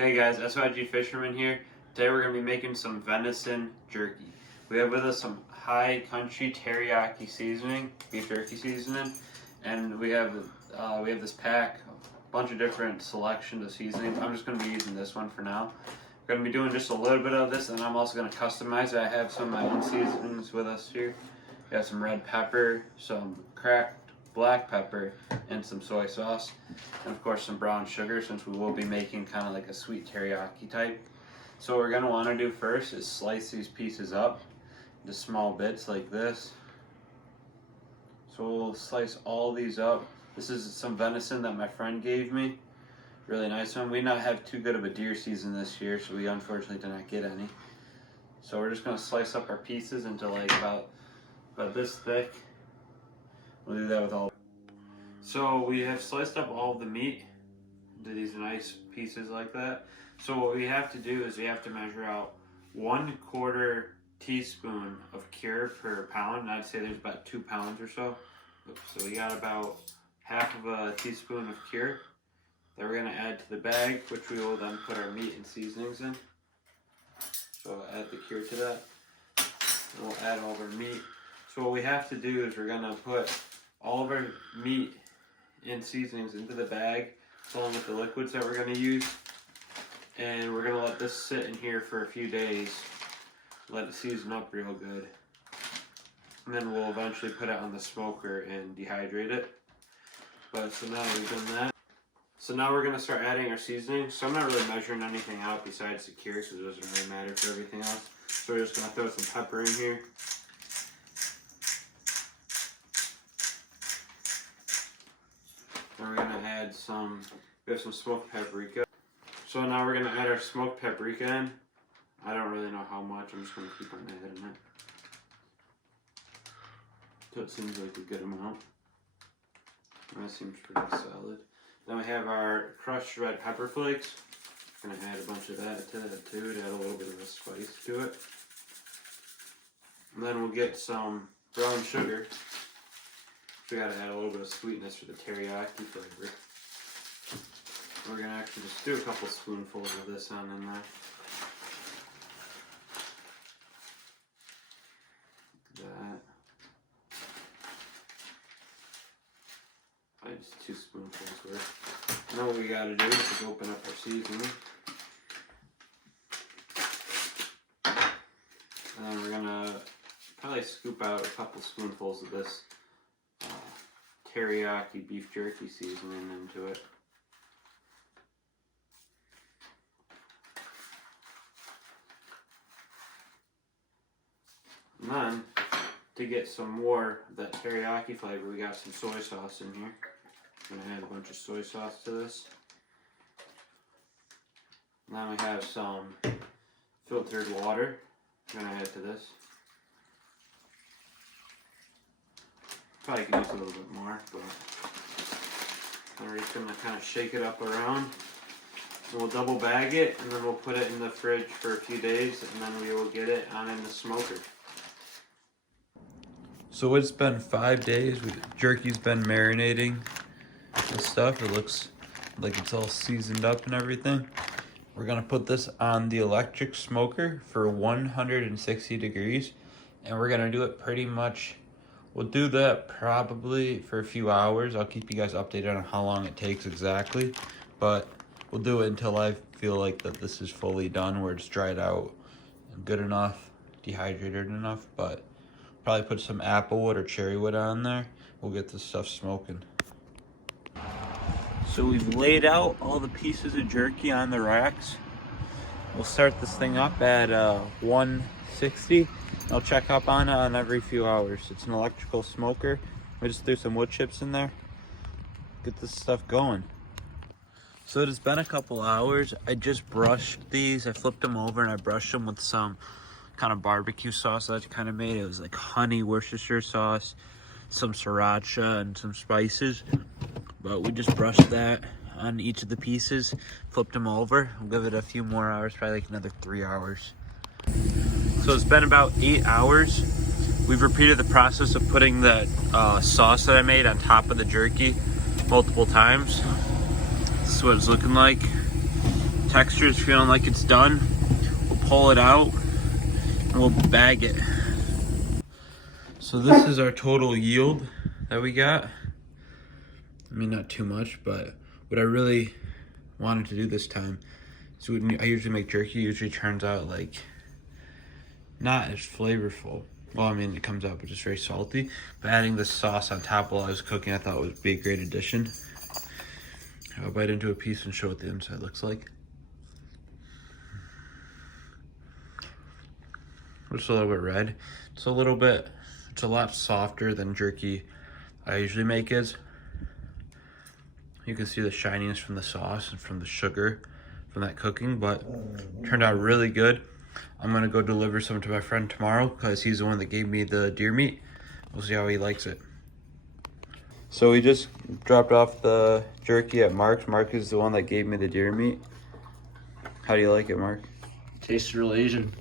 Hey guys, syg.fisherman here. Today we're going to be making some venison jerky. We have with us some high country teriyaki seasoning, beef jerky seasoning, and we have this pack, a bunch of different selections of seasonings. I'm just going to be using this one for now. We're going to be doing just a little bit of this, and I'm also going to customize it. I have some of my own seasonings with us here. We have some red pepper, some cracked black pepper, and some soy sauce, and of course some brown sugar, since we will be making kind of like a sweet teriyaki type. So what we're going to want to do first is slice these pieces up into small bits like this. So we'll slice all these up. This is some venison that my friend gave me, really nice one. We did not have too good of a deer season this year, so we unfortunately did not get any. So we're just going to slice up our pieces into like about this thick. We'll do that with all. So we have sliced up all the meat into these nice pieces like that. So what we have to do is we have to measure out 1/4 teaspoon of cure per pound. And I'd say there's about 2 pounds or so. So we got about half of a teaspoon of cure that we're going to add to the bag, which we will then put our meat and seasonings in. So I'll add the cure to that. And we'll add all of our meat. So what we have to do is we're going to put all of our meat and seasonings into the bag, along with the liquids that we're going to use. And we're going to let this sit in here for a few days, let it season up real good. And then we'll eventually put it on the smoker and dehydrate it. But so now we've done that. So now we're going to start adding our seasoning. So I'm not really measuring anything out besides the cure, because it doesn't really matter for everything else. So we're just going to throw some pepper in here. We're going to add we have some smoked paprika. So now we're going to add our smoked paprika in. I don't really know how much, I'm just going to keep on adding it. So it seems like a good amount. That seems pretty solid. Then we have our crushed red pepper flakes. I'm going to add a bunch of that to that too, to add a little bit of a spice to it. And then we'll get some brown sugar. We gotta add a little bit of sweetness for the teriyaki flavor. We're gonna actually just do a couple spoonfuls of this on in there. That. Probably just 2 spoonfuls worth. Now what we gotta do is open up our seasoning. And then we're gonna probably scoop out a couple spoonfuls of this teriyaki beef jerky seasoning into it. And then, to get some more of that teriyaki flavor, we got some soy sauce in here. I'm going to add a bunch of soy sauce to this. And then we have some filtered water I'm going to add to this. Probably can use a little bit more, but we're just going to kind of shake it up around. So we'll double bag it, and then we'll put it in the fridge for a few days, and then we will get it on in the smoker. So it's been 5 days. Jerky's been marinating and stuff. It looks like it's all seasoned up and everything. We're going to put this on the electric smoker for 160 degrees, and we're going to do it pretty much. We'll do that probably for a few hours. I'll keep you guys updated on how long it takes exactly, but we'll do it until I feel like that this is fully done, where it's dried out and good enough, dehydrated enough. But probably put some apple wood or cherry wood on there. We'll get this stuff smoking. So we've laid out all the pieces of jerky on the racks. We'll start this thing up at 160. I'll check up on it every few hours. It's an electrical smoker. We just threw some wood chips in there. Get this stuff going. So it has been a couple hours. I just brushed these. I flipped them over and I brushed them with some kind of barbecue sauce that I kind of made. It was like honey Worcestershire sauce, some sriracha, and some spices. But we just brushed that on each of the pieces, flipped them over. We'll give it a few more hours, probably like another 3 hours. So it's been about 8 hours. We've repeated the process of putting the sauce that I made on top of the jerky multiple times. This is what it's looking like. texture is feeling like it's done, we'll pull it out and we'll bag it. So this is our total yield that we got. I mean, not too much, but what I really wanted to do this time is I usually make jerky, usually turns out like not as flavorful. Well, I mean, it comes out, but just very salty. But adding the sauce on top while I was cooking, I thought would be a great addition. I'll bite into a piece and show what the inside looks like. Just a little bit red. It's a lot softer than jerky I usually make is. You can see the shininess from the sauce and from the sugar from that cooking, but turned out really good. I'm gonna go deliver some to my friend tomorrow because he's the one that gave me the deer meat. We'll see how he likes it. So we just dropped off the jerky at Mark's. Mark is the one that gave me the deer meat. How do you like it, Mark? Tastes real Asian.